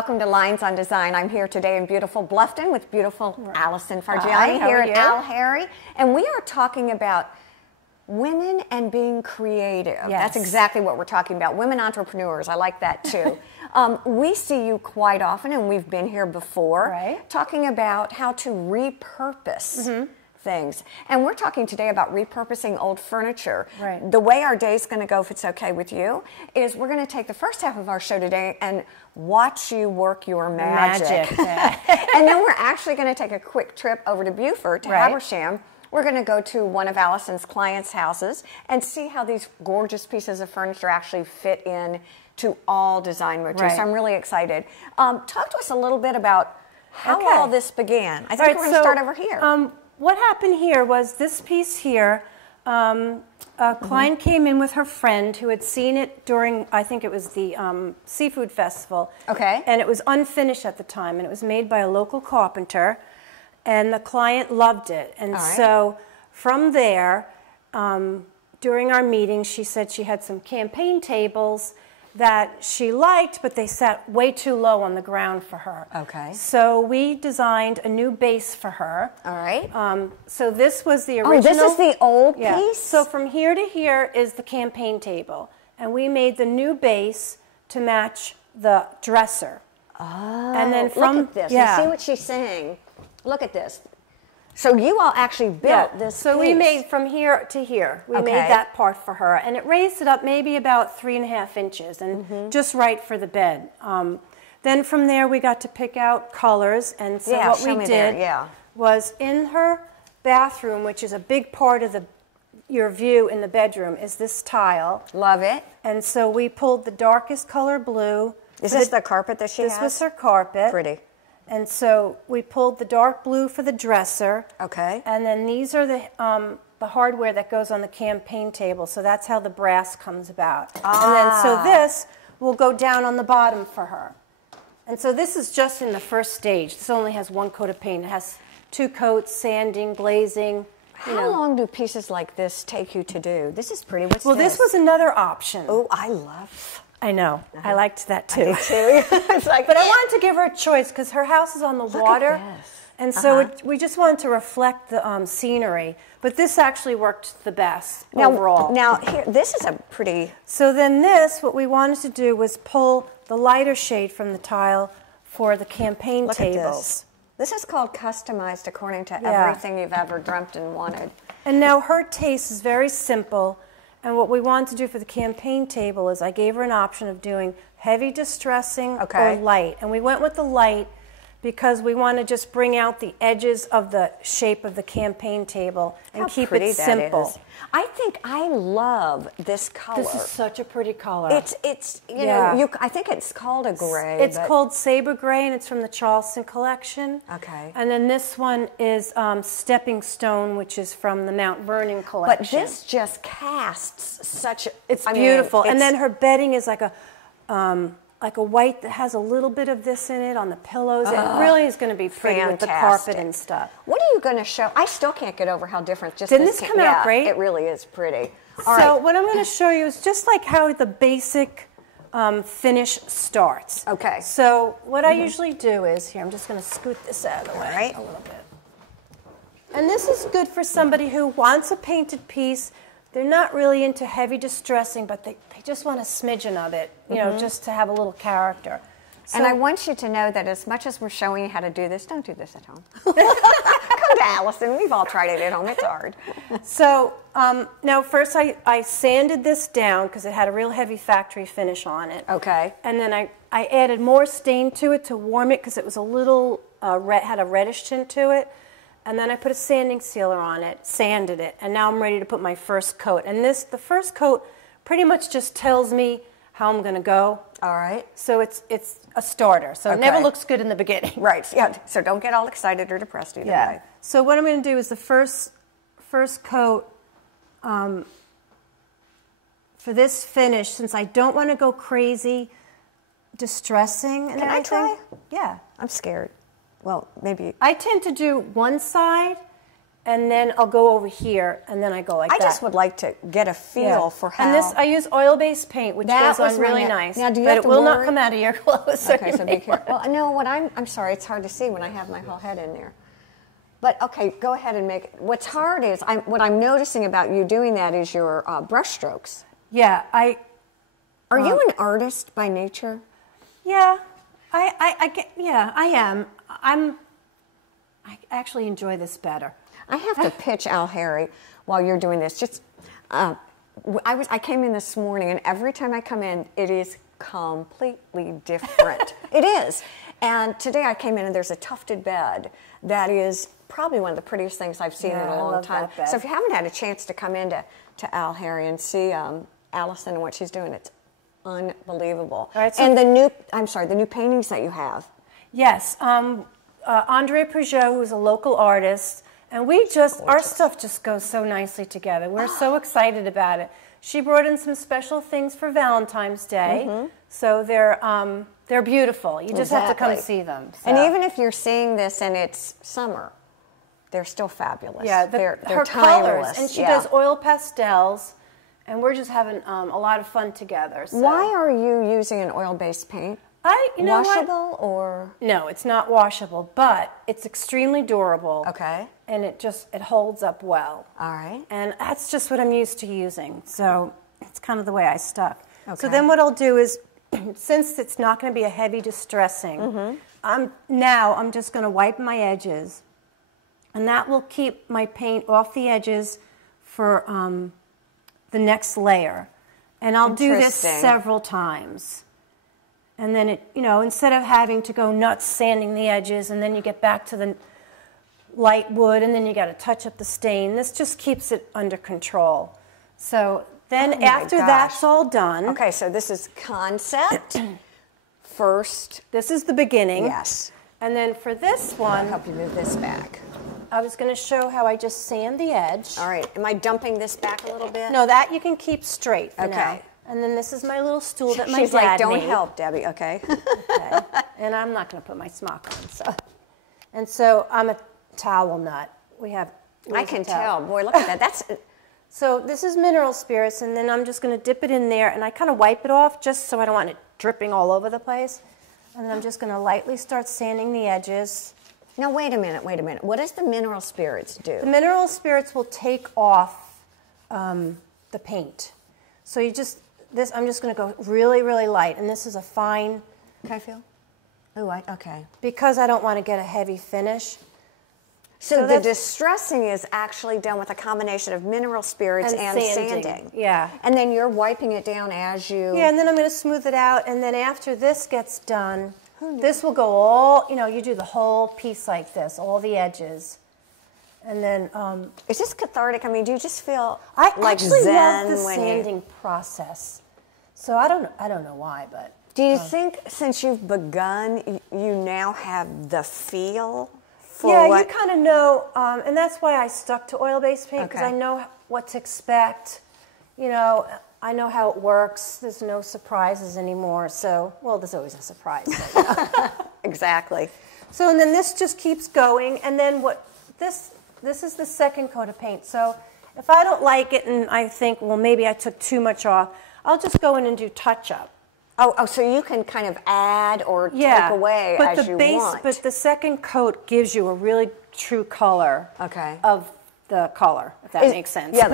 welcome to Lines on Design. I'm here today in beautiful Bluffton with beautiful Allison Fargiani here at Al Harry, and we are talking about women and being creative. Yes. That's exactly what we're talking about. Women entrepreneurs. I like that too. We see you quite often, and we've been here before, talking about how to repurpose things. And we're talking today about repurposing old furniture. The way our day's going to go, if it's okay with you, is we're going to take the first half of our show today and watch you work your magic. And then we're actually going to take a quick trip over to Beaufort to Habersham. We're going to go to one of Allison's clients' houses and see how these gorgeous pieces of furniture actually fit in to all design motifs. So I'm really excited. Talk to us a little bit about how all this began. I think we're going to start over here. What happened here was this piece here, a client came in with her friend who had seen it during, I think it was the seafood festival. And it was unfinished at the time, and it was made by a local carpenter, and the client loved it. And so from there, during our meeting, she said she had some campaign tables that she liked, but they sat way too low on the ground for her. So we designed a new base for her. So this was the original. Oh, this is the old piece? So from here to here is the campaign table. And we made the new base to match the dresser. And then from, look at this. You see what she's saying? Look at this. So you all actually built this So piece. we made from here to here. We made that part for her. And it raised it up maybe about 3.5 inches and just right for the bed. Then from there we got to pick out colors. And so what we did was in her bathroom, which is a big part of your view in the bedroom, is this tile. Love it. And so we pulled the darkest color blue. Is this the carpet that she has? This was her carpet. Pretty. And so we pulled the dark blue for the dresser. And then these are the hardware that goes on the campaign table. So that's how the brass comes about. And then so this will go down on the bottom for her. And so this is just in the first stage. This only has 1 coat of paint. It has 2 coats, sanding, glazing. How long do pieces like this take you to do? This is pretty. What's this? Well, this was another option. Oh, I love. I know. I liked that too. It's like, but I wanted to give her a choice because her house is on the water. And so we just wanted to reflect the scenery. But this actually worked the best overall. Now, here, this is a pretty... So then what we wanted to do was pull the lighter shade from the tile for the campaign tables. This is called customized according to everything you've ever dreamt and wanted. And now her taste is very simple. And what we wanted to do for the campaign table is I gave her an option of doing heavy distressing or light. And we went with the light because we want to just bring out the edges of the shape of the campaign table and keep it simple. I think I love this color. This is such a pretty color. It's you know, I think it's called a gray. It's called Sabre Gray, and it's from the Charleston collection. And then this one is Stepping Stone, which is from the Mount Vernon collection. But this just casts such a... It's beautiful. And then her bedding is like a white that has a little bit of this in it on the pillows. It really is going to be pretty with the carpet and stuff. What are you going to show? I still can't get over how different Didn't this come out great? It really is pretty. So what I'm going to show you is just like how the basic finish starts. So what I usually do is, here, I'm just going to scoot this out of the way a little bit. And this is good for somebody who wants a painted piece. They're not really into heavy distressing, but they just want a smidgen of it, you know, just to have a little character. So, and I want you to know that as much as we're showing you how to do this, don't do this at home. Come to Allison. We've all tried it at home. It's hard. So now first I sanded this down because it had a real heavy factory finish on it. And then I added more stain to it to warm it because it was a little, had a reddish tint to it. And then I put a sanding sealer on it, sanded it, and now I'm ready to put my first coat. And the first coat pretty much just tells me how I'm going to go. So it's a starter. So it never looks good in the beginning. So don't get all excited or depressed either way. So what I'm going to do is the first coat for this finish, since I don't want to go crazy distressing and everything. Can I try? I'm scared. Well, maybe. I tend to do one side and then I'll go over here, and then I go like that. I just would like to get a feel for how... And this, I use oil-based paint, which goes on really nice. Now, do you but it will not come out of your clothes. Okay, so be careful. Well, no, I'm sorry, it's hard to see when I have my whole head in there. But, okay, go ahead and make it. What's hard is, what I'm noticing about you doing that is your brush strokes. Yeah, Are you an artist by nature? Yeah, I am. I actually enjoy this better. I have to pitch Al Harry while you're doing this. Just, I came in this morning, and every time I come in, it is completely different. It is. And today I came in, and there's a tufted bed that is probably one of the prettiest things I've seen in a long time. So if you haven't had a chance to come in to Al Harry and see Allison and what she's doing, it's unbelievable. All right, so and the new paintings that you have. Yes, Andre Peugeot, who's a local artist, and our stuff just goes so nicely together. We're so excited about it. She brought in some special things for Valentine's Day, so they're beautiful. You just have to come see them. So. And even if you're seeing this and it's summer, they're still fabulous. Yeah, they're her timeless. Colors, and she does oil pastels, and we're just having a lot of fun together. So. Why are you using an oil-based paint? Washable or? No, it's not washable, but it's extremely durable. Okay. And it holds up well. All right. And that's just what I'm used to using. So it's kind of the way I stuck. Okay. So then what I'll do is, since it's not going to be a heavy distressing, I'm just going to wipe my edges. And that will keep my paint off the edges for the next layer. And I'll do this several times. And then instead of having to go nuts sanding the edges, and then you get back to the light wood, and then you got to touch up the stain, this just keeps it under control. So then after that's all done. Okay, so this is concept first. This is the beginning. Yes. And then for this one. I'll help you move this back. I was going to show how I just sand the edge. All right. Am I dumping this back a little bit? No, that you can keep straight for now. And then this is my little stool that my dad made. She's like, don't help, Debbie, okay? Okay. And I'm not going to put my smock on, so. And so I'm a towel nut. I can tell. Boy, look at that. So this is mineral spirits, and then I'm just going to dip it in there, and I kind of wipe it off just so I don't want it dripping all over the place. And then I'm just going to lightly start sanding the edges. Now, wait a minute. What does the mineral spirits do? The mineral spirits will take off the paint. So I'm just going to go really, really light, and this is a fine. Can I feel? Oh, okay. Because I don't want to get a heavy finish. So the distressing is actually done with a combination of mineral spirits and sanding. Yeah. And then you're wiping it down as you... Yeah, and then I'm going to smooth it out, and then after this gets done, this will go all, you do the whole piece like this, all the edges. And then... is this cathartic? I mean, do you just feel I like actually zen love the sanding process. So I don't know why, but... Do you think since you've begun, you now have the feel for you kind of know, and that's why I stuck to oil-based paint, because I know what to expect. I know how it works. There's no surprises anymore. So, well, there's always a surprise. But, Exactly. So, and then this just keeps going, and then this is the second coat of paint. So if I don't like it and I think, well, maybe I took too much off, I'll just go in and do touch-up. Oh, so you can kind of add or take away as you want. But the second coat gives you a really true color of the color, if that makes sense. Yeah,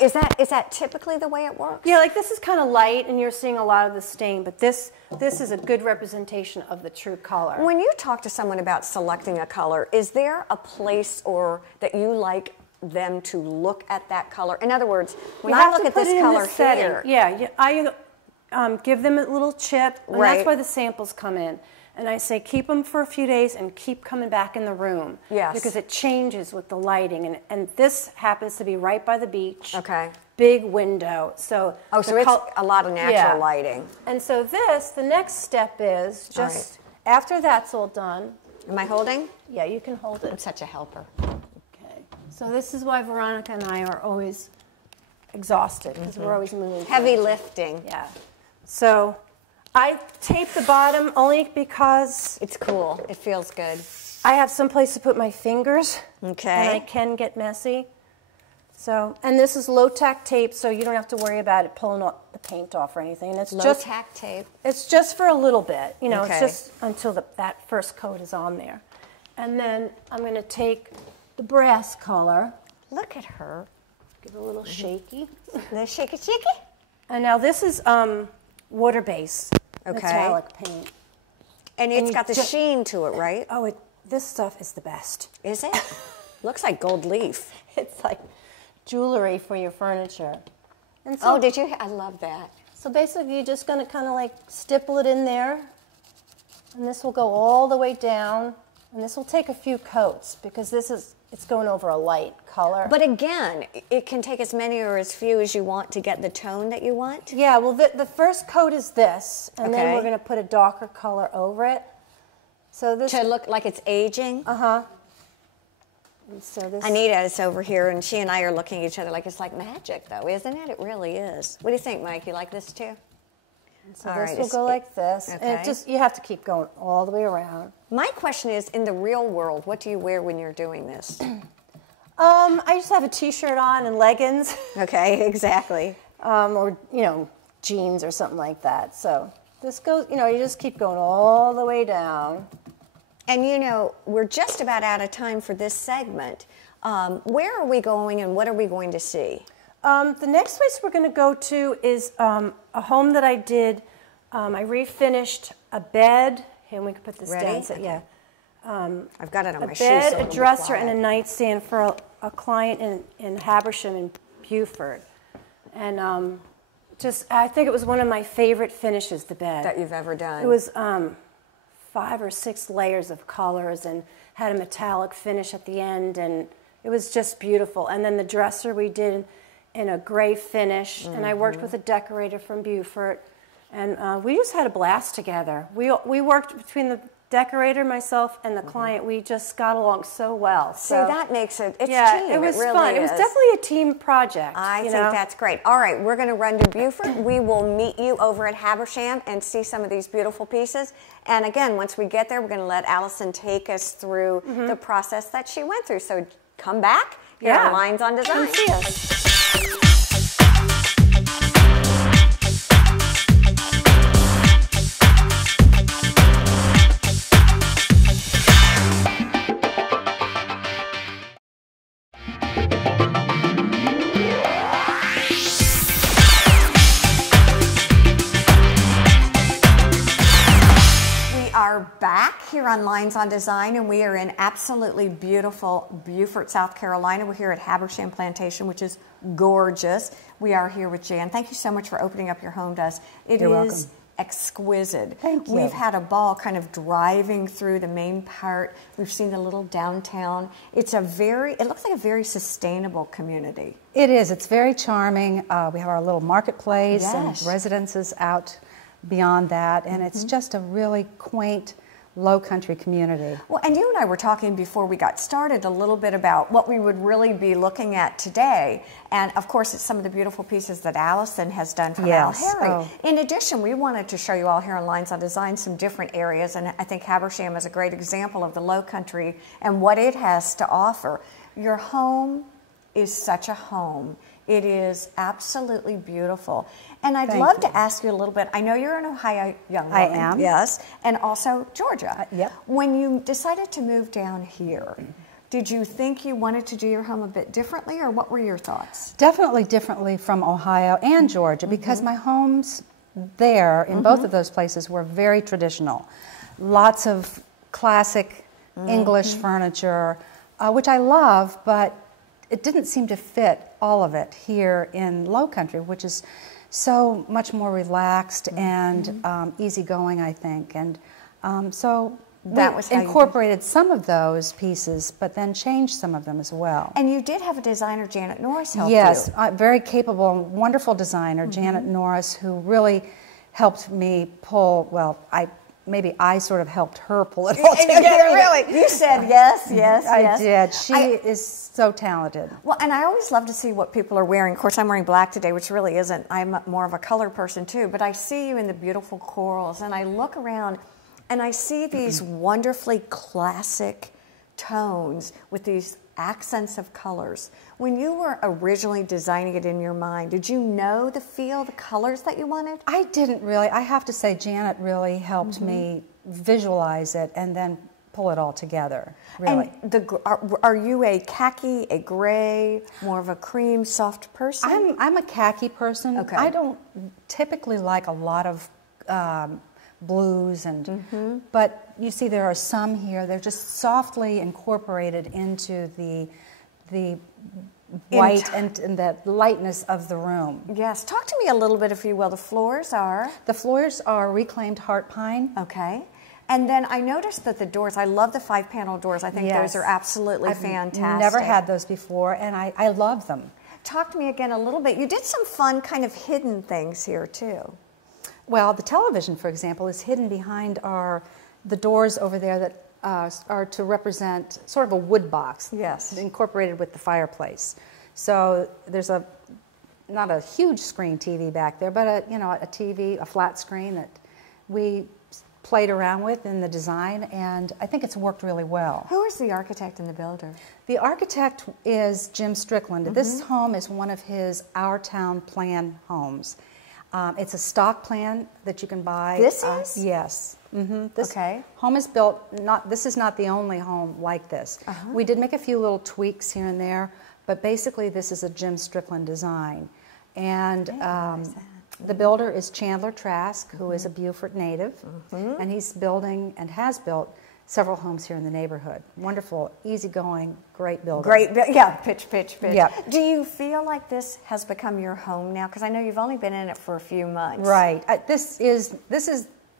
is that typically the way it works? Yeah, like this is kind of light, and you're seeing a lot of the stain, but this is a good representation of the true color. When you talk to someone about selecting a color, is there a place or that you like them to look at that color? In other words, when I look at this color here, I give them a little chip, and that's why the samples come in. And I say, keep them for a few days and keep coming back in the room. Yes. Because it changes with the lighting. And this happens to be right by the beach. Okay. Big window. So it's a lot of natural lighting. And so the next step is just after that's all done. Am I holding? Yeah, you can hold it. I'm such a helper. Okay. So this is why Veronica and I are always exhausted, because we're always moving. Heavy lifting. Yeah. So I tape the bottom only because... It's cool. It feels good. I have some place to put my fingers. Okay. And I can get messy. So, and this is low-tack tape, so you don't have to worry about it pulling the paint off or anything. It's low-tack tape. It's just for a little bit, you know. Okay. It's just until that first coat is on there. And then I'm going to take the brass color. Look at her. Give it a little shaky. A little shaky, shaky. And now this is water-based metallic paint. And it's got the sheen to it, right? Oh, this stuff is the best. Is it? Looks like gold leaf. It's like jewelry for your furniture. And so, oh, did you? I love that. So basically, you're just going to kind of like stipple it in there. And this will go all the way down. And this will take a few coats because it's going over a light color. But again, it can take as many or as few as you want to get the tone that you want? Yeah, well, the first coat is this, and then we're going to put a darker color over it. So this to look like it's aging? Uh-huh. And so this Anita is over here, and she and I are looking at each other like it's like magic, though, isn't it? It really is. What do you think, Mike? You like this, too? And so this will go like this, and it just, you have to keep going all the way around. My question is, in the real world, what do you wear when you're doing this? I just have a T-shirt on and leggings. Okay, exactly. Or, you know, jeans or something like that. So this goes, you know, you just keep going all the way down. And, you know, we're just about out of time for this segment. Where are we going and what are we going to see? The next place we're going to go to is a home that I did. I refinished a bed. Here, we can put this down. So, yeah. I've got it on my shoes. A bed, a dresser, and a nightstand for a client in Habersham in Beaufort. And I think it was one of my favorite finishes, the bed. That you've ever done. It was 5 or 6 layers of colors and had a metallic finish at the end, and it was just beautiful. And then the dresser we did in a gray finish, and I worked with a decorator from Beaufort, and we just had a blast together. We worked between the decorator, myself, and the client. We just got along so well. See, that makes it, it's team. It was really fun. is. It was definitely a team project. I think that's great. All right, we're going to run to Beaufort. We will meet you over at Habersham and see some of these beautiful pieces. And again, once we get there, we're going to let Allison take us through the process that she went through. So come back. Here are Lines on Design. Come see us. Back here on Lines on Design, and we are in absolutely beautiful Beaufort, South Carolina. We're here at Habersham Plantation, which is gorgeous. We are here with Jan. Thank you so much for opening up your home to us. You're welcome. Exquisite. Thank you. We've had a ball kind of driving through the main part. We've seen the little downtown. It looks like a very sustainable community. It is. It's very charming. We have our little marketplace and residences out beyond that, and it's just a really quaint, low country community. Well, and you and I were talking before we got started a little bit about what we would really be looking at today, and of course it's some of the beautiful pieces that Allison has done for Al Harry. In addition, we wanted to show you all here on Lines on Design some different areas, and I think Habersham is a great example of the low country and what it has to offer. Your home is such a home. It is absolutely beautiful. And I'd love to ask you a little bit. I know you're an Ohio young woman. I am. Yes. And also Georgia. Yep. When you decided to move down here, did you think you wanted to do your home a bit differently, or what were your thoughts? Definitely differently from Ohio and Georgia, because my homes there, in both of those places, were very traditional. Lots of classic English furniture, which I love, but it didn't seem to fit all of it here in Low Country, which is so much more relaxed and easygoing, I think. And so that was incorporated some of those pieces, but then changed some of them as well. And you did have a designer, Janet Norris, help you. Yes, very capable, wonderful designer, Janet Norris, who really helped me pull, well, maybe I sort of helped her pull it all together. Really? You said yes, yes, I did. She is so talented. Well, and I always love to see what people are wearing. Of course, I'm wearing black today, which really isn't. I'm more of a color person, too. But I see you in the beautiful corals, and I look around, And I see these wonderfully classic tones with these accents of colors. When you were originally designing it in your mind, did you know the feel, the colors that you wanted? I didn't really. I have to say Janet really helped me visualize it and then pull it all together, really. And are you a khaki, a gray, more of a cream, soft person? I'm a khaki person. Okay. I don't typically like a lot of blues, and but you see there are some here. They're just softly incorporated into the white and the lightness of the room. Yes. Talk to me a little bit, if you will. The floors are? The floors are reclaimed heart pine. Okay. And then I noticed that the doors, I love the 5-panel doors. I think those are absolutely fantastic. I've never had those before, and I love them. Talk to me again a little bit. You did some fun kind of hidden things here, too. Well, the television, for example, is hidden behind the doors over there that are to represent sort of a wood box. Yes. Incorporated with the fireplace. So there's not a huge screen TV back there, but a TV, a flat screen that we played around with in the design, and I think it's worked really well. Who is the architect and the builder? The architect is Jim Strickland. This home is one of his Our Town plan homes. It's a stock plan that you can buy. This is? Yes. This home is built, this is not the only home like this. We did make a few little tweaks here and there, but basically this is a Jim Strickland design. And the builder is Chandler Trask, who is a Beaufort native, and he's building and has built several homes here in the neighborhood. Wonderful, easygoing, great builder. Pitch. Yeah. Do you feel like this has become your home now? Because I know you've only been in it for a few months. Right. This is,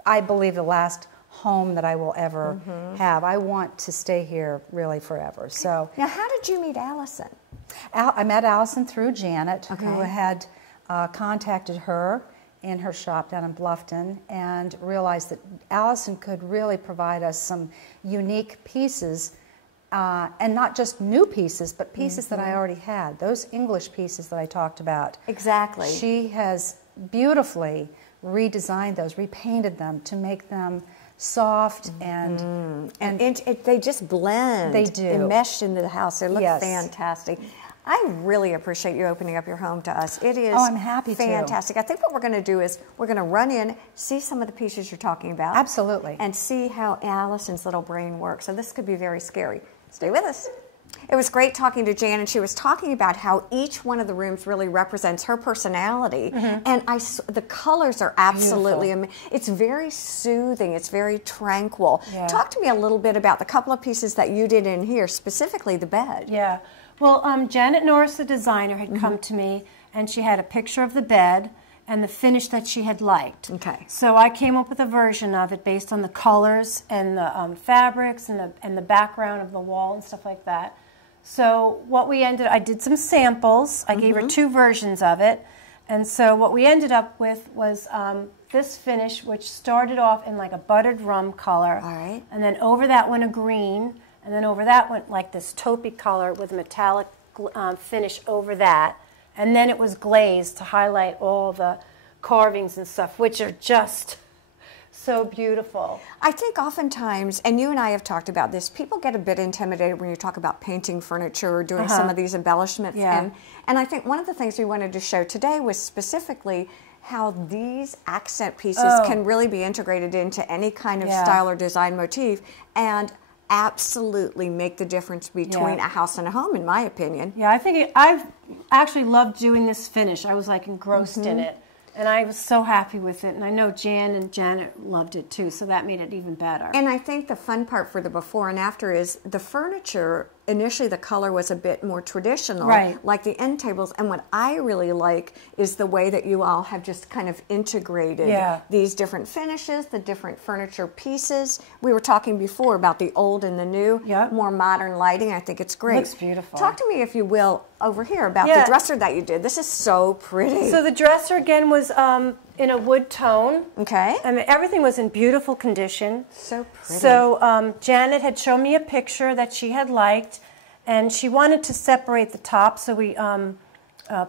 I believe, the last home that I will ever have. I want to stay here really forever. So now, how did you meet Allison? I met Allison through Janet, who had contacted her in her shop down in Bluffton, and realized that Allison could really provide us some unique pieces, and not just new pieces, but pieces that I already had. Those English pieces that I talked about. Exactly. She has beautifully redesigned those, repainted them to make them soft and they just blend. They do. Enmeshed into the house. They look fantastic. I really appreciate you opening up your home to us. It is I'm happy fantastic. I think what we're going to do is we're going to run in, see some of the pieces you're talking about. Absolutely. And see how Allison's little brain works. So this could be very scary. Stay with us. It was great talking to Jan, and she was talking about how each one of the rooms really represents her personality. And the colors are absolutely amazing. It's very soothing. It's very tranquil. Yeah. Talk to me a little bit about the couple of pieces that you did in here, specifically the bed. Yeah. Well, Janet Norris, the designer, had come to me, and she had a picture of the bed and the finish that she had liked. Okay. So I came up with a version of it based on the colors and the fabrics and the background of the wall and stuff like that. So what I did some samples. I gave her 2 versions of it. And so what we ended up with was this finish, which started off in like a buttered rum color. All right. And then over that went a green. And then over that went like this taupey color with a metallic finish over that. And then it was glazed to highlight all the carvings and stuff, which are just so beautiful. I think oftentimes, and you and I have talked about this, people get a bit intimidated when you talk about painting furniture or doing some of these embellishments. Yeah. And I think one of the things we wanted to show today was specifically how these accent pieces can really be integrated into any kind of style or design motif and absolutely make the difference between a house and a home, in my opinion. Yeah, I think I've actually loved doing this finish. I was like engrossed in it. And I was so happy with it. And I know Jan and Janet loved it too, so that made it even better. And I think the fun part for the before and after is the furniture, initially the color was a bit more traditional, like the end tables. And what I really like is the way that you all have just kind of integrated these different finishes, the different furniture pieces. We were talking before about the old and the new, more modern lighting. I think it's great. Looks beautiful. Talk to me, if you will, over here about the dresser that you did. This is so pretty. So the dresser, again, was in a wood tone. Okay. I mean, everything was in beautiful condition. So pretty. So Janet had shown me a picture that she had liked, and she wanted to separate the top, so we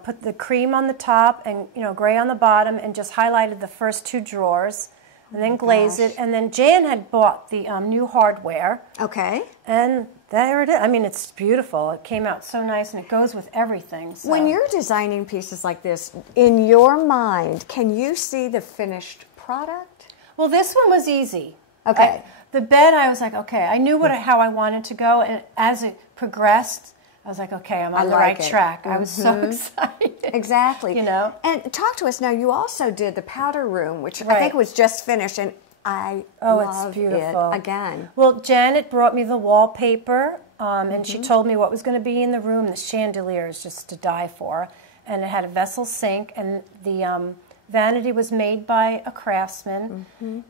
put the cream on the top and gray on the bottom, and just highlighted the first 2 drawers. and then glaze it. And then Jan had bought the new hardware. Okay. And there it is. I mean, it's beautiful. It came out so nice, and it goes with everything. So. When you're designing pieces like this, in your mind, can you see the finished product? Well, this one was easy. Okay. The bed, I was like, okay, I knew how I wanted to go, and as it progressed, I was like, okay, I'm on the right track. I was so excited. Exactly. You know? And talk to us now. You also did the powder room, which I think was just finished, and I love it's beautiful. it again. Well, Janet brought me the wallpaper, and she told me what was going to be in the room. The chandelier is just to die for, and it had a vessel sink, and the vanity was made by a craftsman,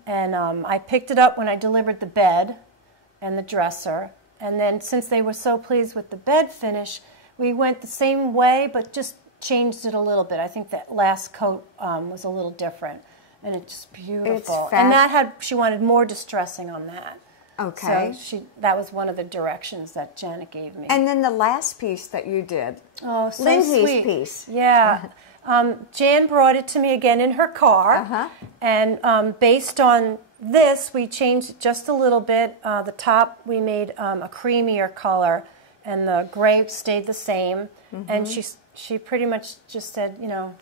and I picked it up when I delivered the bed and the dresser. And then since they were so pleased with the bed finish, we went the same way, but just changed it a little bit. I think that last coat was a little different, and it's just beautiful. And she wanted more distressing on that. Okay. So that was one of the directions that Janet gave me. And then the last piece that you did, so Lindsay's sweet piece. Yeah. Jan brought it to me again in her car, and based on this, we changed it just a little bit. The top, we made a creamier color, and the gray stayed the same. And she pretty much just said, you know,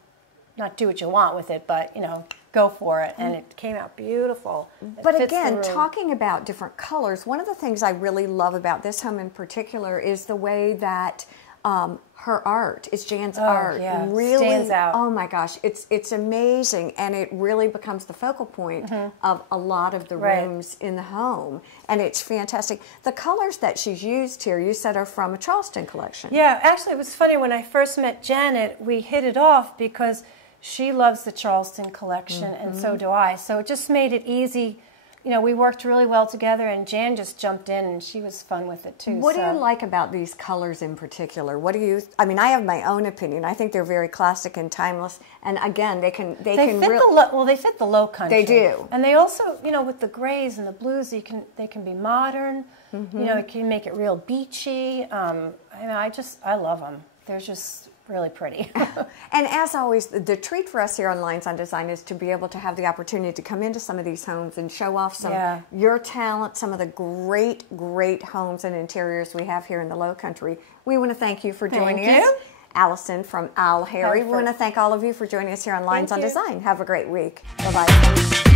not do what you want with it, but, you know, go for it. And it came out beautiful. But again, talking about different colors, one of the things I really love about this home in particular is the way that her art, it's Jan's art, really stands out. Oh my gosh, it's amazing, and it really becomes the focal point of a lot of the rooms in the home, and it's fantastic. The colors that she's used here, you said, are from a Charleston collection. Yeah, actually, it was funny when I first met Janet. We hit it off because she loves the Charleston collection, and so do I. So it just made it easy. You know, we worked really well together, and Jan just jumped in, and she was fun with it, too. What do you like about these colors in particular? What do you, I mean, I have my own opinion. I think they're very classic and timeless, and again, they fit the low country. They do. And they also, you know, with the grays and the blues, they can be modern. You know, it can make it real beachy. I love them. They're just really pretty. And as always, the treat for us here on Lines on Design is to be able to have the opportunity to come into some of these homes and show off your talent, some of the great, great homes and interiors we have here in the Low Country. We want to thank you for joining us. Allison from Al Harry. We want to thank all of you for joining us here on Lines on Design. Have a great week. Bye-bye.